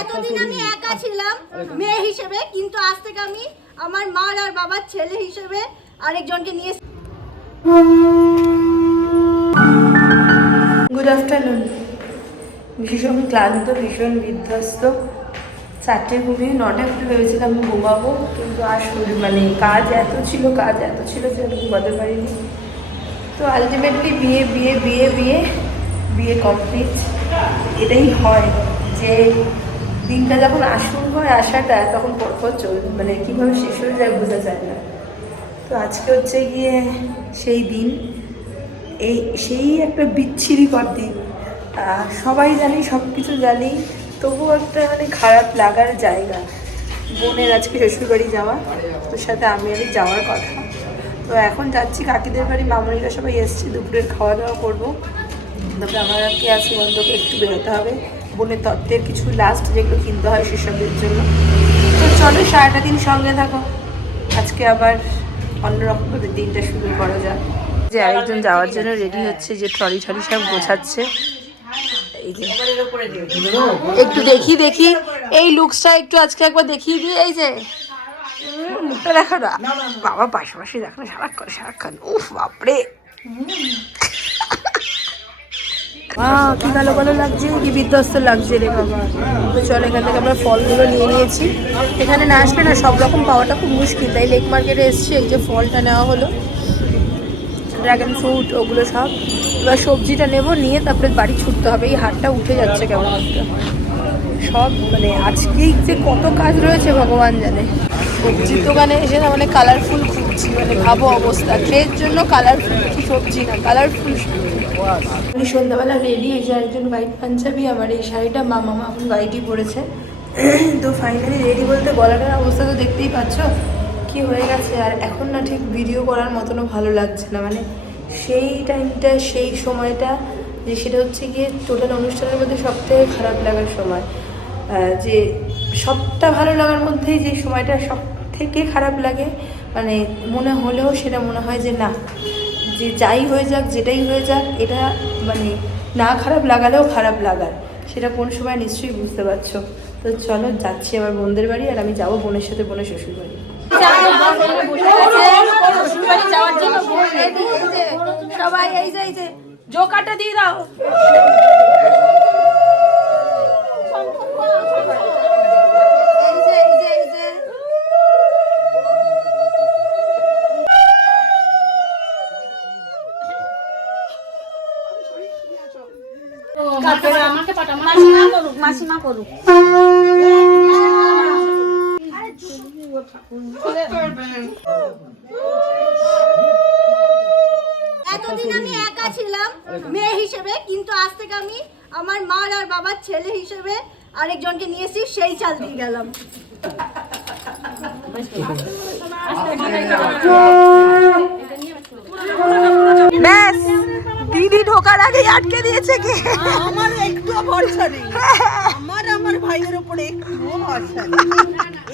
এতদিন আমি একা ছিলাম মেয়ে হিসেবে, কিন্তু আজ থেকে আমি আমার মা আর বাবার ছেলে হিসেবে আরেকজনকে নিয়ে। Good afternoon. ভীষণ ক্লান্ত, ভীষণ বিধ্বস্ত। 4টে ঘুমিয়ে 9টায় উঠে ভেবেছিলাম ঘুমাবো, কিন্তু আর শরীর মানে কাজ এত ছিল যে আমি ঘুমাতে পারিনি। তো আলটিমেটলি বিয়ে কমপ্লিট। এটাই হয় যে দিনটা যখন শুরু হয় আসাটা, তখন পরপর চলবে, মানে কীভাবে শেষ হয়ে যায় বোঝা যায় না। তো আজকে হচ্ছে গিয়ে সেই দিন, সেই একটা বিচ্ছিরিকর দিন। সবাই জানি, সব কিছু জানি, তবুও একটা মানে খারাপ লাগার জায়গা। বোনের আজকে শ্বশুরবাড়ি যাওয়া, তোর সাথে আমি যাওয়ার কথা। তো এখন যাচ্ছি কাকিদের বাড়ি, মামনিরা সবাই এসছে, দুপুরের খাওয়া দাওয়া করবো। তারপরে আমাকে আর সুমন্তকে একটু বেরোতে হবে, বোনের তত্ত্বের কিছু লাস্ট যেগুলো কিনতে হয় সেসবের জন্য। তো চলো সারাটা দিন সঙ্গে থাকো, আজকে আবার অন্যরকমভাবে দিনটা শুরু করা যাক। যে আরেকজন যাওয়ার জন্য রেডি হচ্ছে, যে ট্রলি সব গোছাচ্ছে। একটু দেখি এই লুকসটা একটু আজকে একবার দেখিয়ে দিই। এই যে মুখটা দেখো না, বাবার পাশাপাশি দেখো না, সারাক্ষণ উফ বাপরে, কি ভালো লাগছে, কি বিধ্বস্ত লাগছে রে বাবা। তো চল, এখান থেকে আমরা ফলগুলো নিয়ে নিয়েছি। এখানে না আসলে না সব রকম পাওয়াটা খুব মুশকিল, তাই লেক মার্কেটে এসছি। এই যে ফলটা নেওয়া হলো, ড্রাগন ফ্রুট, ওগুলো সব। এবার সবজিটা নেব, নিয়ে তারপরে বাড়ি ছুটতে হবে। এই হাটটা উঠে যাচ্ছে কেমন একটা, সব মানে আজকেই যে কত কাজ রয়েছে ভগবান জানে। সবজির দোকানে এসে না মানে কালারফুল খুঁজছি, মানে ভাবো অবস্থা, ট্রের জন্য কালারফুল কি সবজি না, কালারফুল সবজি। সন্ধ্যাবেলা রেডি হয়েছে, একজন হোয়াইট পাঞ্জাবি, আমার এই শাড়িটা মামা এখন হোয়াইটই পরেছে। তো ফাইনালি রেডি বলতে গলাটার অবস্থা তো দেখতেই পাচ্ছ কি হয়ে গেছে। আর এখন না ঠিক ভিডিও করার মতনও ভালো লাগছে না, মানে সেই টাইমটা, সেই সময়টা, যে সেটা হচ্ছে গিয়ে টোটাল অনুষ্ঠানের মধ্যে সবথেকে খারাপ লাগার সময়। যে সবটা ভালো লাগার মধ্যেই যে সময়টা সব থেকে খারাপ লাগে, মানে মনে হলেও সেটা মনে হয় যে না, যে যাই হয়ে যাক, যেটাই হয়ে যাক, এটা মানে না খারাপ লাগালেও খারাপ লাগার, সেটা কোন সময় নিশ্চয়ই বুঝতে পারছো। তো চলো যাচ্ছি আমার বোনদের বাড়ি, আর আমি যাবো বোনের সাথে বোনের শ্বশুর বাড়ি। সবাই এই যে জোকারটা দিয়ে দাও। মাসিমা করুক। এতদিন আমি একা ছিলাম মেয়ে হিসেবে, কিন্তু আজ থেকে আমি আমার মা আর বাবার ছেলে হিসেবে আরেকজনকে নিয়েছি, সেই চাল দিয়ে গেলাম। ব্যাস, দিদি ঢোকার আগেই আটকে দিয়েছে কে? আমার একটু ভরসা নেই, আমার ভাইয়ের উপরে একটু ভরসা নেই।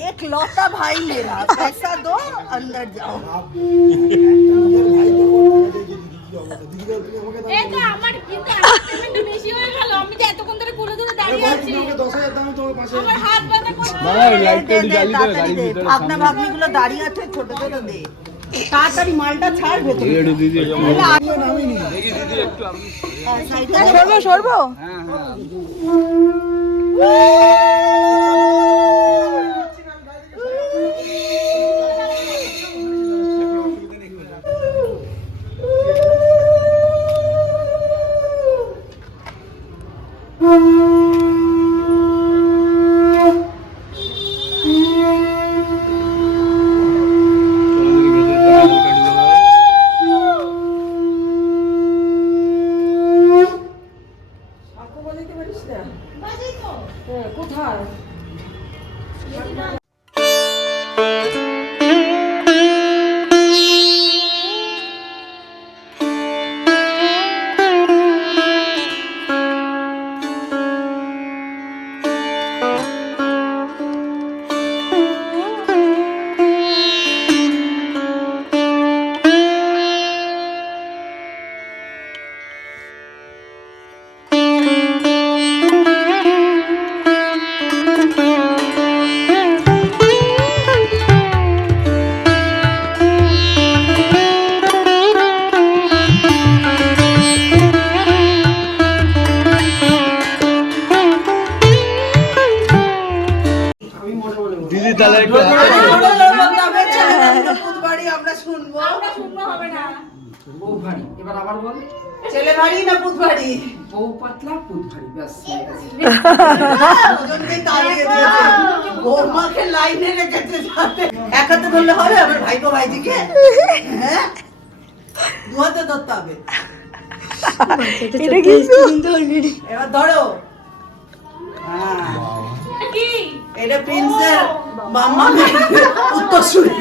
এক লতা ভাই মেরা, पैसा दो अंदर जाओ। এটা আমার কিন্তু পেমেন্ট বেশি হয়ে গেল। আমি যে এতক্ষণ ধরে কোলে ধরে দাঁড়িয়ে আছি, 10,000 দাম তোমার পাশে, আমার হাত ব্যথা করছে। না লাইটটা জ্বালিয়ে দাও, গাড়ি ভিতরে আপনা ভাগ্নিগুলো দাঁড়িয়ে আছে, ছোট ছোট দে, তাড়াতাড়ি মালটা ছাড় ভেতরে। এই দিদি আমিও নামিনি, দেখি দিদি একটু আমি সরবো। হ্যাঁ হ্যাঁ। কোথায় তাহলে একটু বাড়ি আমরা শুনবো। হবে না। বউ ভারী, এবার আবার বল। ছেলে বাড়ি না পুত বাড়ি? বউ পাতলা, পুত ভারী, ব্যাস হয়ে গেছে। দুজনকেই তাড়িয়ে দিয়েছে। বৌমাকে লাইনে রেখেছে সাথে। এক হাতে ধরলে হবে আমার ভাইপো ভাইজিকে? হ্যাঁ, দু হাতে ধরতে হবে। এবার ধরো। হ্যাঁ, কি? এটা প্রিন্সের মাম্মা উত্তরসূরি।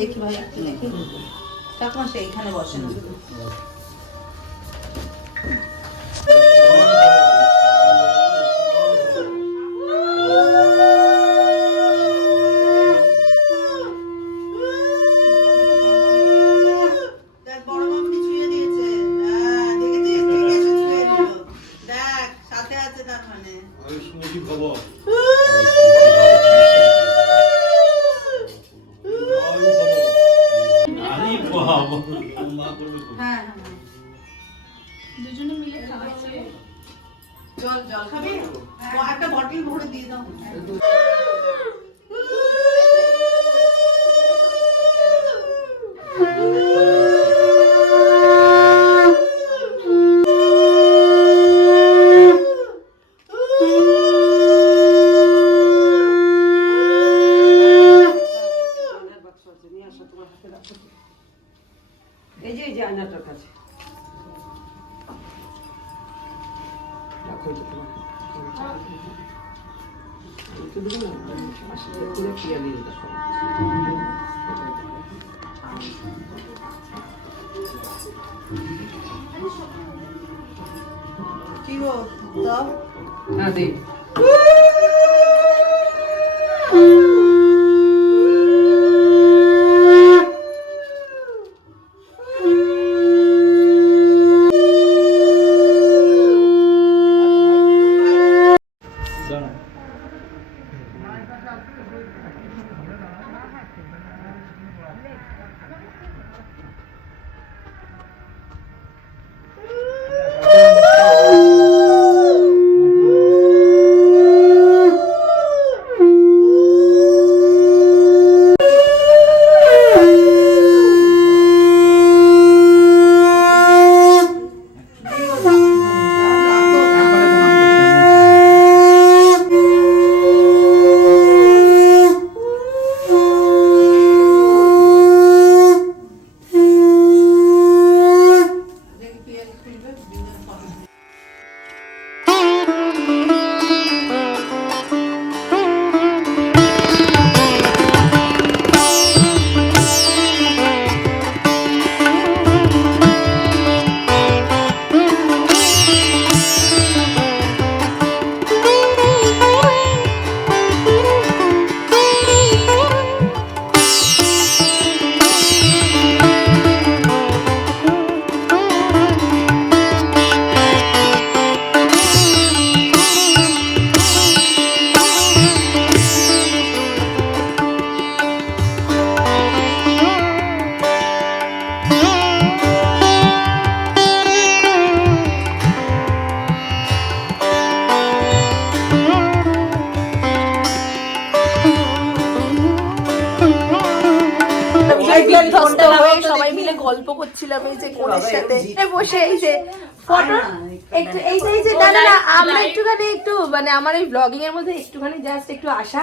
দেখি ভাই একটু দেখি ঠাকুমা সেইখানে বসে না শুধু দেখ বড় মামনি ছুঁয়ে দিয়েছে। হ্যাঁ দেখেছিস ঠিক এসে ছুঁয়ে দিল। দেখ সাথে আছে তার মানে। হ্যাঁ দুজনে মিলে খাওয়াচ্ছে। জল জল খাবি? একটা বটল ভরে দিয়ে দাও। এই যে আয়নাটার কাছে রাখো, এটা তোমার। একটু দিবি না? আসলে পুরো ক্লিয়ার দিয়ে দাও। কি গো দাও। হ্যাঁ দে। সবাই মিলে গল্প করছিলাম এই যে কোণের সাথে বসে এই যে ফটো একটু এই যে না না আমরা একটুখানি একটু মানে আমার এই ব্লগিং এর মধ্যে একটুখানি জাস্ট একটু আসা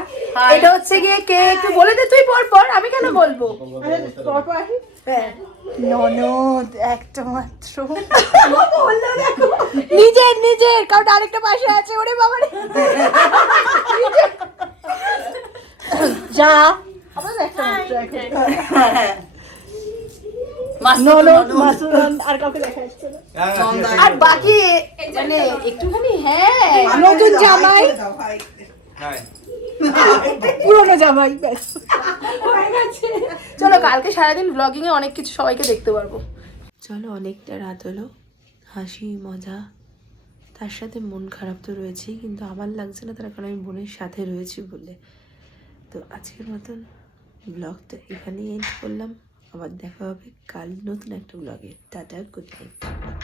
এটা হচ্ছে গিয়ে কে একটু বলে দে তুই পর আমি কেন বলবো ননদ একটা মাত্র নিজের কারণ আরেকটা পাশে আছে ওরে বাবা যা আমাদের একটা মাত্র আর কাউকে দেখা যাচ্ছে না আর বাকি মানে একটুখানি হ্যাঁ নতুন জামাই পুরনো জামাই ব্যাস চলো কালকে সারাদিন ব্লগিং এ অনেক কিছু সবাইকে দেখতে পারবো চলো অনেকটা রাত হলো হাসি মজা, তার সাথে মন খারাপ তো রয়েছেই, কিন্তু আমার লাগছে না তার কারণ আমি বোনের সাথে রয়েছি বলে। তো আজকের মতন ব্লগটা এখানেই এন্ড করলাম। আবার দেখা হবে কাল নতুন একটা ব্লগে। Tata, good night.